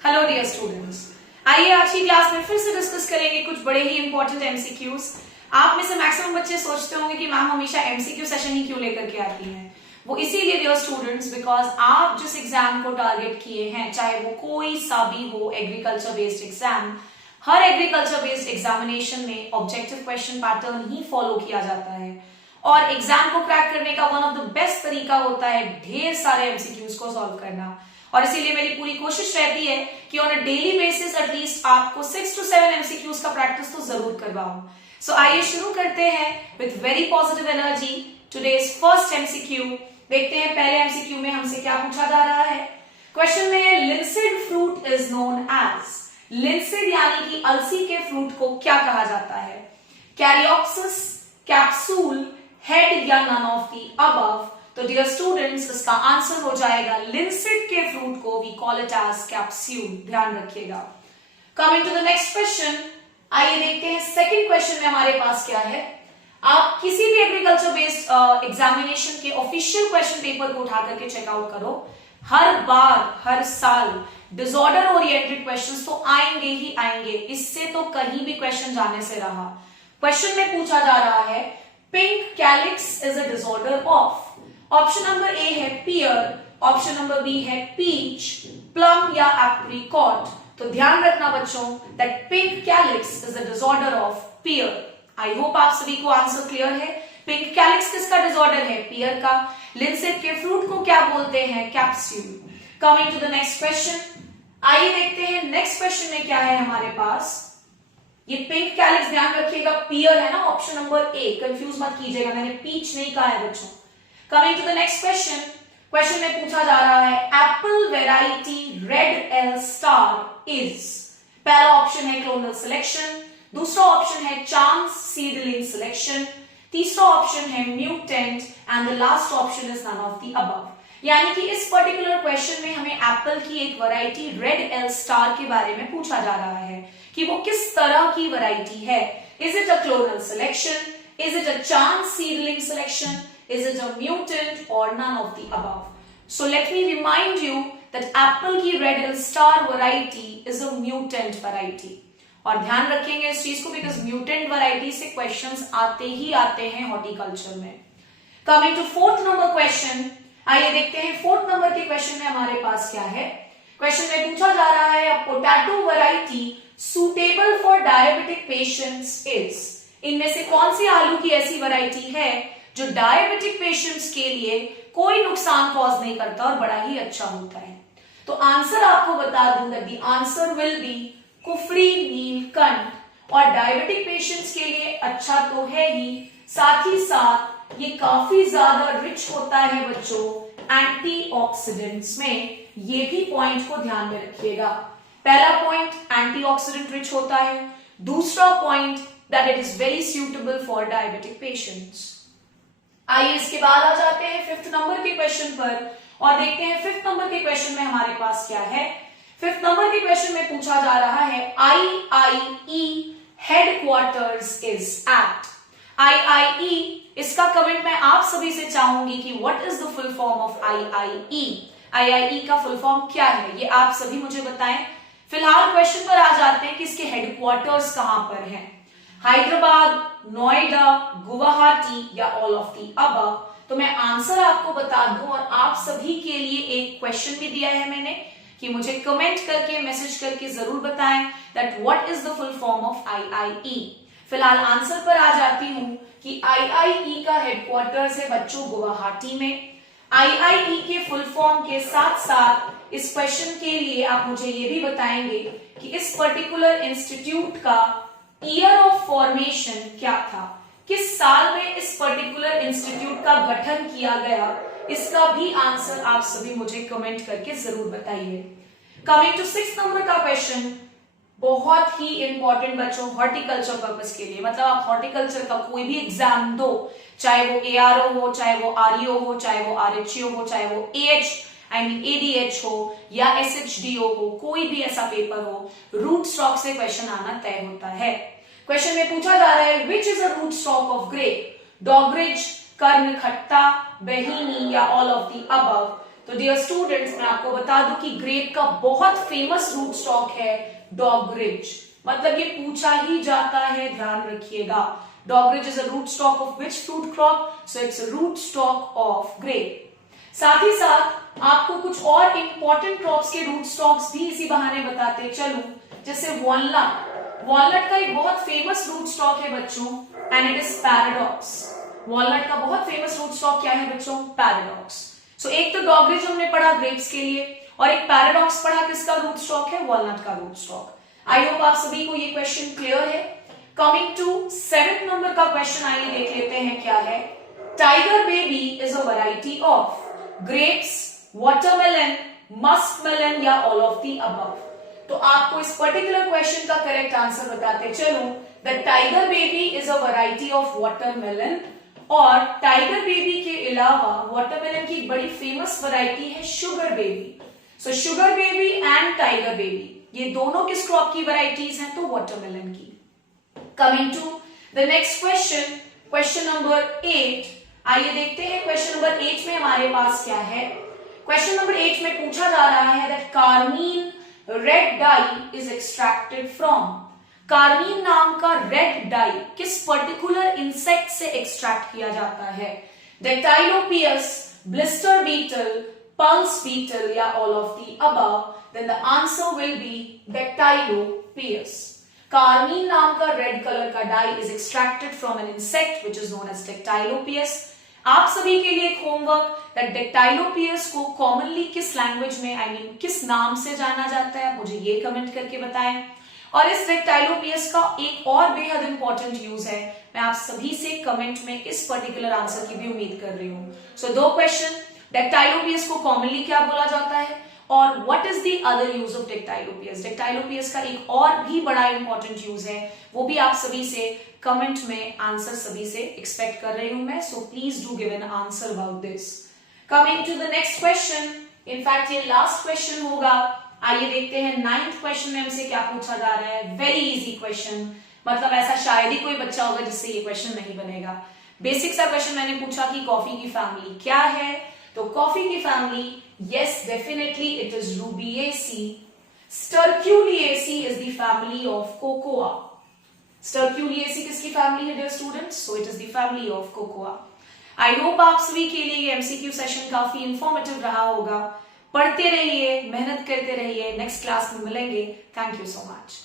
Hello dear students, आइए आज की क्लास में फिर से डिस्कस करेंगे कुछ बड़े ही इंपॉर्टेंट एमसीक्यूज। आप में से मैक्सिमम बच्चे सोचते होंगे कि मैम हमेशा एमसीक्यू सेशन ही क्यों लेकर के आती हैं। वो इसीलिए डियर स्टूडेंट्स बिकॉज आप जिस एग्जाम को टारगेट किए हैं, चाहे वो कोई सा भी हो, एग्रीकल्चर बेस्ड एग्जाम, हर एग्रीकल्चर बेस्ड एग्जामिनेशन में ऑब्जेक्टिव क्वेश्चन पैटर्न ही फॉलो किया जाता है और एग्जाम को क्रैक करने का वन ऑफ द बेस्ट तरीका होता है ढेर सारे एमसीक्यूज को सॉल्व करना। और इसीलिए मेरी पूरी कोशिश रहती है कि on a daily basis at least आपको 6 to 7 एमसीक्यूज का प्रैक्टिस तो जरूर करवाऊं। सो आइए शुरू करते हैं with very positive energy today's first MCQ. देखते हैं पहले एमसीक्यू में हमसे क्या पूछा जा रहा है। क्वेश्चन में है linseed fruit is known as. Linseed यानी कि अलसी के फ्रूट को क्या कहा जाता है? कैरियोप्सिस, कैप्सूल, हेड या नन ऑफ द अबव। तो डियर स्टूडेंट्स इसका आंसर हो जाएगा लिंसिड के फ्रूट को we call it as capsule. ध्यान रखिएगा। Coming to the next question, आइए देखते हैं सेकंड क्वेश्चन में हमारे पास क्या है। आप किसी भी एग्रीकल्चर बेस्ड एग्जामिनेशन के ऑफिशियल क्वेश्चन पेपर को उठा करके चेकआउट करो। हर बार हर साल डिसऑर्डर ओरिएंटेड क्वेश्चंस तो आएंगे ही आएंगे, इससे तो कहीं भी क्वेश्चन जाने से रहा। क्वेश्चन में पूछा जा रहा है pink calyx is a disorder of. Option number A है पियर, ऑप्शन नंबर बी है पीच, प्लम या एप्रिकॉट। तो ध्यान रखना बच्चों that pink calyx is a disorder of pear. I hope आप सभी को आंसर क्लियर है। पिंक कैलिक्स किसका डिसऑर्डर है? पियर का। लिंसिड के फ्रूट को क्या बोलते हैं? Capsule. Coming to the next question, आइए देखते हैं नेक्स्ट क्वेश्चन में क्या है हमारे पास। ये पिंक कैलिक्स ध्यान रखिएगा पियर है ना, ऑप्शन नंबर ए, कंफ्यूज मत कीजिएगा, मैंने पीच नहीं कहा है बच्चों। Coming to the next question, question में पूछा जा रहा है apple variety red L star is. पहला ऑप्शन है क्लोनल सिलेक्शन, दूसरा ऑप्शन है चांस सीडलिंग सिलेक्शन, तीसरा ऑप्शन है mutant and the last option is none of the above. यानी कि इस पर्टिकुलर क्वेश्चन में हमें एप्पल की एक वैरायटी रेड एल स्टार के बारे में पूछा जा रहा है कि वो किस तरह की वैरायटी है। Is it a clonal selection, is it a chance seedling selection, is it a mutant or none of the above? So let me remind you that apple की red L star variety is a mutant variety। और ध्यान रखेंगे इस चीज को because mutant variety से questions आते ही आते हैं हॉर्टिकल्चर में। Coming to fourth number question, आइए देखते हैं फोर्थ नंबर के क्वेश्चन में हमारे पास क्या है। क्वेश्चन में पूछा जा रहा है potato variety suitable for diabetic patients is. इनमें से कौन सी आलू की ऐसी वैरायटी है जो डायबिटिक पेशेंट्स के लिए कोई नुकसान कॉज नहीं करता और बड़ा ही अच्छा होता है? तो आंसर आपको बता दूं that the answer will B Kufri Neelkanth. और डायबिटिक पेशेंट्स के लिए अच्छा तो है ही, साथ ही साथ ये काफी ज्यादा रिच होता है बच्चों एंटीऑक्सीडेंट्स में। ये भी पॉइंट को ध्यान में रखिएगा। पहला पॉइंट एंटीऑक्सीडेंट रिच होता है, दूसरा point that it is very suitable for diabetic patients. आइए इसके बाद आ जाते हैं फिफ्थ नंबर के क्वेश्चन पर और देखते हैं फिफ्थ नंबर के क्वेश्चन में हमारे पास क्या है। फिफ्थ नंबर के क्वेश्चन में पूछा जा रहा है IIE headquarters is at. IIE, इसका कमेंट मैं आप सभी से चाहूंगी कि what is the full form of IIE। IIE का फुल फॉर्म क्या है ये आप सभी मुझे बताएं। फिलहाल क्वेश्चन पर आ जाते हैं कि इसके हेडक्वार्टर्स कहां पर हैं। हैदराबाद, नोएडा, गुवाहाटी या ऑल ऑफ दी अबव। तो मैं आंसर आपको बता दूं और आप सभी के लिए एक क्वेश्चन भी दिया है मैंने कि मुझे कमेंट करके मैसेज करके जरूर बताएं that what is the full form of IIE। फिलहाल आंसर पर आ जाती हूं कि IIE का हेडक्वार्टर्स है बच्चों गुवाहाटी में। IIE के फुल फॉर्म के साथ साथ इस क्वेश्चन के लिए आप मुझे ये भी बताएंगे कि इस पर्टिकुलर इंस्टीट्यूट का ईयर ऑफ फॉर्मेशन क्या था, किस साल में इस पर्टिकुलर इंस्टीट्यूट का गठन किया गया, इसका भी आंसर आप सभी मुझे कमेंट करके जरूर बताइए। कमिंग टू सिक्स नंबर का क्वेश्चन, बहुत ही इंपॉर्टेंट बच्चों हॉर्टिकल्चर पर्पस के लिए। मतलब आप हॉर्टिकल्चर का कोई भी एग्जाम दो, चाहे वो ARO हो, चाहे वो REO हो, चाहे वो RHO हो, चाहे वो ADH हो या SHDO हो, कोई भी ऐसा पेपर हो, रूट स्टॉक से क्वेश्चन आना तय होता है। क्वेश्चन में पूछा जा रहा है which is a root stock of grape? Dogridge, Karnakhatta, बहीनी या ऑल ऑफ द अबव। तो डियर स्टूडेंट्स, मैं आपको बता दूं कि ग्रेप का बहुत फेमस रूट स्टॉक है डॉगरिज। मतलब ये पूछा ही जाता है, ध्यान रखिएगा। Dogridge is a root stock of which fruit crop? So it's a root stock of grape. साथ ही साथ आपको कुछ और इंपॉर्टेंट क्रॉप्स के रूट स्टॉक्स भी इसी बहाने बताते चलूं, जैसे वॉलनट। वॉलनट का एक बहुत फेमस रूट स्टॉक है बच्चों, and it is paradox. Walnut का बहुत फेमस रूट स्टॉक क्या है बच्चों? पैराडॉक्स। सो एक तो डॉगरिज हमने पढ़ा ग्रेप्स के लिए, और एक पैराडॉक्स पढ़ा किसका रूट स्टॉक है? वॉलनट का रूट स्टॉक। आई होप आप सभी को ये क्वेश्चन क्लियर है। कमिंग टू 7th नंबर का क्वेश्चन, आइए देख लेते हैं क्या है। Tiger baby is a variety of grapes, watermelon, muskmelon या ऑल ऑफ द अबव। तो आपको इस पर्टिकुलर क्वेश्चन का करेक्ट आंसर बताते चलूं, the tiger baby is a variety of watermelon, और टाइगर बेबी के अलावा वाटरमेलन की एक बड़ी फेमस वैरायटी है sugar baby. So sugar baby and tiger baby ये दोनों किस क्रॉप की वैरायटीज हैं? तो वाटरमेलन की। Coming to the next question, question number 8। आइए देखते हैं क्वेश्चन नंबर 8 में हमारे पास क्या है। क्वेश्चन नंबर 8 में पूछा जा रहा है that carmine red dye is extracted from. Carmine नाम का रेड डाई किस पर्टिकुलर इंसेक्ट से एक्सट्रैक्ट किया जाता है? Dactylopius, blister beetle, pulse beetle या all of the above? Then the answer will be Dactylopius. Carmine नाम का रेड कलर का dye is extracted from an insect which is known as Dactylopius. आप सभी के लिए एक होमवर्क, दैट डेक्टाइलोपियस को कॉमनली किस लैंग्वेज में, आई मीन किस नाम से जाना जाता है, मुझे ये कमेंट करके बताएं। और इस डेक्टाइलोपियस का एक और बेहद इंपॉर्टेंट यूज है, मैं आप सभी से कमेंट में इस पर्टिकुलर आंसर की भी उम्मीद कर रही हूं। सो 2 क्वेश्चन, डेक्टाइलोपियस को कॉमनली क्या बोला जाता है, और what is the other use of Dactylopius? Dactylopius का एक और भी बड़ा इंपॉर्टेंट यूज है, वो भी आप सभी से कमेंट में आंसर सभी से एक्सपेक्ट कर रही हूं मैं। So please do give an answer about this. Coming to the next question, in fact ये लास्ट क्वेश्चन होगा। आइए देखते हैं 9th क्वेश्चन में हमसे क्या पूछा जा रहा है। वेरी इजी क्वेश्चन, मतलब ऐसा शायद ही कोई बच्चा होगा जिससे ये क्वेश्चन नहीं बनेगा। बेसिक सा क्वेश्चन मैंने पूछा कि कॉफी की फैमिली क्या है, तो कॉफी की family, yes, definitely it is Rubiaceae. Sterculiaceae is the family of cocoa. Sterculiaceae किसकी फैमिली है dear students? So it is the family of cocoa. I hope आप सभी के लिए ये MCQ सेशन काफी इंफॉर्मेटिव रहा होगा। पढ़ते रहिए, मेहनत करते रहिए, नेक्स्ट क्लास में मिलेंगे। Thank you so much.